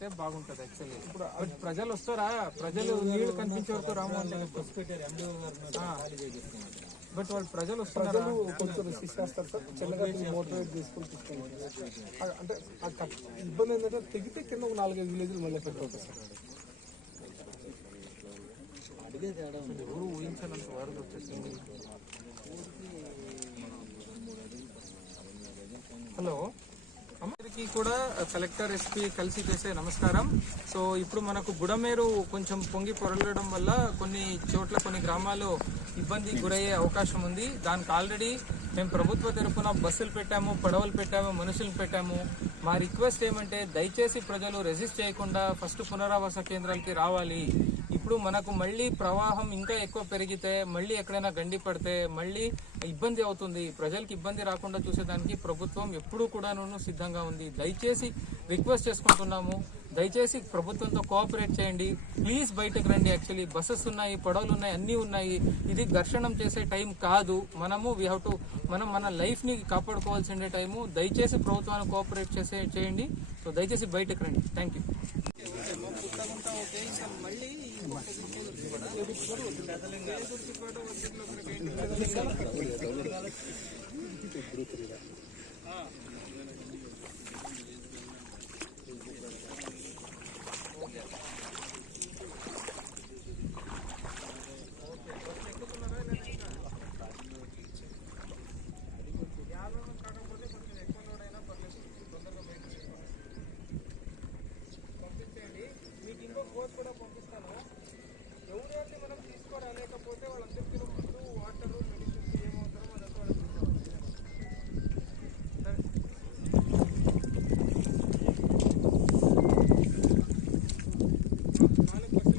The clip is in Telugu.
అయితే బాగుంటది యాక్చువల్లీ ఇప్పుడు ప్రజలు వస్తారా? ప్రజలు నీళ్ళు కనిపించే వరకు రాము అంటే బట్ వాళ్ళు ప్రజలు వస్తున్నారా? కొంచెం రెసిస్ట్ చేస్తారు సార్. చిన్నగా మోటివేట్ చేసుకొని తీసుకుంటారు అంటే ఇబ్బంది ఏంటంటే తెగితే కింద ఒక నాలుగైదు విలేజ్లు మళ్ళీ ఎఫెక్ట్ అవుతుంది సార్. ఎవరు ఊహించనంత వరద వచ్చేసింది. హలో? అందరికీ కూడా కలెక్టర్ ఎస్పీ కలిసి చేసే నమస్కారం. సో ఇప్పుడు మనకు బుడమేరు కొంచెం పొంగి పొరలడం వల్ల కొన్ని చోట్ల కొన్ని గ్రామాల్లో ఇబ్బంది గురయ్యే అవకాశం ఉంది. దానికి ఆల్రెడీ మేము ప్రభుత్వ తరపున బస్సులు పెట్టాము పడవలు పెట్టాము మనుషులు పెట్టాము. మా రిక్వెస్ట్ ఏమంటే దయచేసి ప్రజలు రెసిస్ట్ చేయకుండా ఫస్ట్ పునరావాస కేంద్రాలకి రావాలి. ఇప్పుడు మనకు మళ్ళీ ప్రవాహం ఇంకా ఎక్కువ పెరిగితే మళ్ళీ ఎక్కడైనా గండి పడితే మళ్ళీ ఇబ్బంది అవుతుంది. ప్రజలకు ఇబ్బంది రాకుండా చూసేదానికి ప్రభుత్వం ఎప్పుడూ కూడాను సిద్ధంగా ఉంది. దయచేసి రిక్వెస్ట్ చేసుకుంటున్నాము. దయచేసి ప్రభుత్వంతో కోఆపరేట్ చేయండి. ప్లీజ్ బయటకు రండి యాక్చువల్లీ. బస్సెస్ ఉన్నాయి పడవలు ఉన్నాయి అన్నీ ఉన్నాయి. ఇది ఘర్షణం చేసే టైం కాదు. మనము వీ హ్యావ్ టు మనం మన లైఫ్ని కాపాడుకోవాల్సిన టైము. దయచేసి ప్రభుత్వాన్ని కోఆపరేట్ చేసే చేయండి. సో దయచేసి బయటకు రండి. థ్యాంక్ యూ ಹಾ నాలుగు బస్సులు